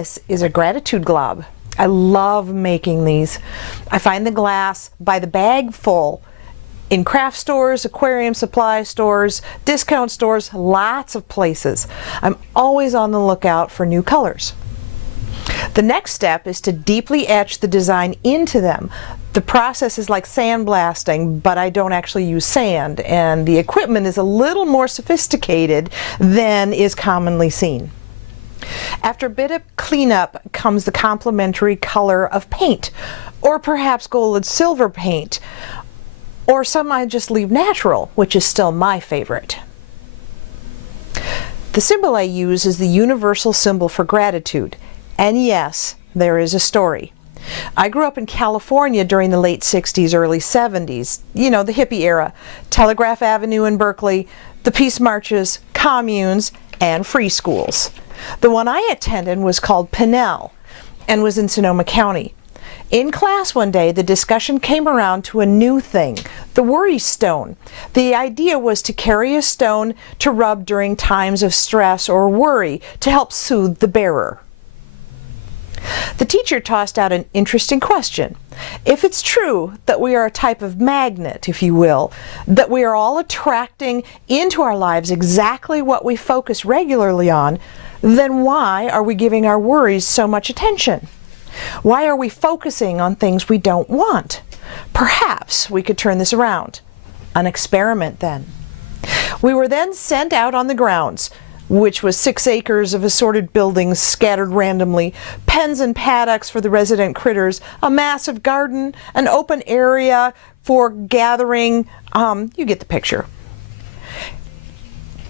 This is a gratitude glob. I love making these. I find the glass by the bag full in craft stores, aquarium supply stores, discount stores, lots of places. I'm always on the lookout for new colors. The next step is to deeply etch the design into them. The process is like sandblasting, but I don't actually use sand, and the equipment is a little more sophisticated than is commonly seen. After a bit of cleanup comes the complementary color of paint, or perhaps gold and silver paint, or some I just leave natural, which is still my favorite. The symbol I use is the universal symbol for gratitude, and yes, there is a story. I grew up in California during the late 60s, early 70s, you know, the hippie era, Telegraph Avenue in Berkeley, the peace marches, communes, and free schools. The one I attended was called Pinnell and was in Sonoma County. In class one day, the discussion came around to a new thing, the worry stone. The idea was to carry a stone to rub during times of stress or worry to help soothe the bearer. The teacher tossed out an interesting question. If it's true that we are a type of magnet, if you will, that we are all attracting into our lives exactly what we focus regularly on, then why are we giving our worries so much attention? Why are we focusing on things we don't want? Perhaps we could turn this around. An experiment then. We were then sent out on the grounds, which was 6 acres of assorted buildings scattered randomly, pens and paddocks for the resident critters, a massive garden, an open area for gathering, you get the picture.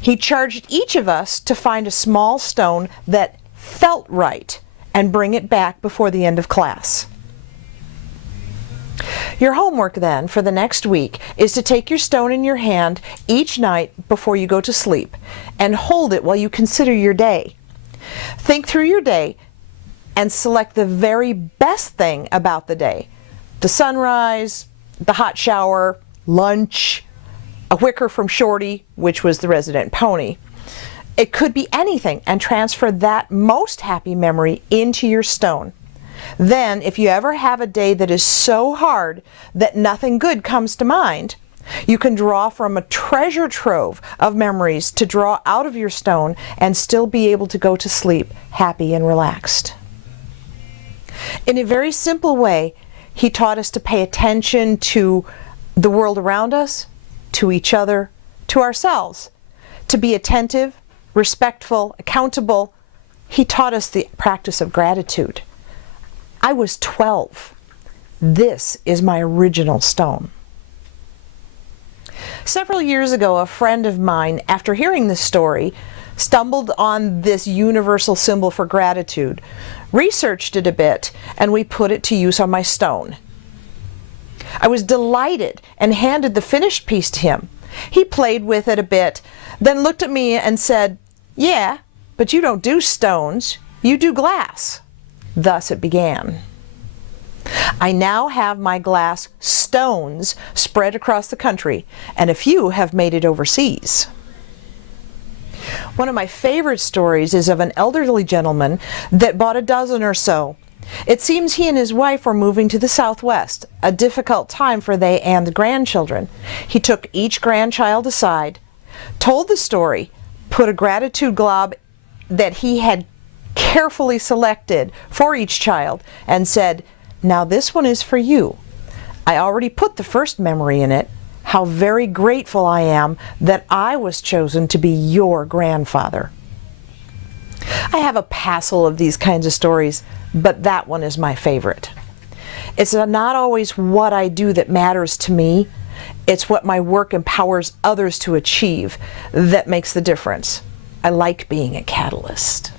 He charged each of us to find a small stone that felt right and bring it back before the end of class. Your homework then for the next week is to take your stone in your hand each night before you go to sleep and hold it while you consider your day. Think through your day and select the very best thing about the day. The sunrise, the hot shower, lunch, a whicker from Shorty, which was the resident pony. It could be anything, and transfer that most happy memory into your stone. Then, if you ever have a day that is so hard that nothing good comes to mind, you can draw from a treasure trove of memories to draw out of your stone and still be able to go to sleep happy and relaxed. In a very simple way, he taught us to pay attention to the world around us, to each other, to ourselves, to be attentive, respectful, accountable. He taught us the practice of gratitude. I was 12. This is my original stone. Several years ago, a friend of mine, after hearing this story, stumbled on this universal symbol for gratitude, researched it a bit, and we put it to use on my stone. I was delighted and handed the finished piece to him. He played with it a bit, then looked at me and said, "Yeah, but you don't do stones, you do glass." Thus it began. I now have my glass stones spread across the country, and a few have made it overseas. One of my favorite stories is of an elderly gentleman that bought a dozen or so. It seems he and his wife were moving to the Southwest, a difficult time for they and the grandchildren. He took each grandchild aside, told the story, put a gratitude glob that he had carefully selected for each child, and said, "Now this one is for you. I already put the first memory in it. How very grateful I am that I was chosen to be your grandfather." I have a passel of these kinds of stories, but that one is my favorite. It's not always what I do that matters to me. It's what my work empowers others to achieve that makes the difference. I like being a catalyst.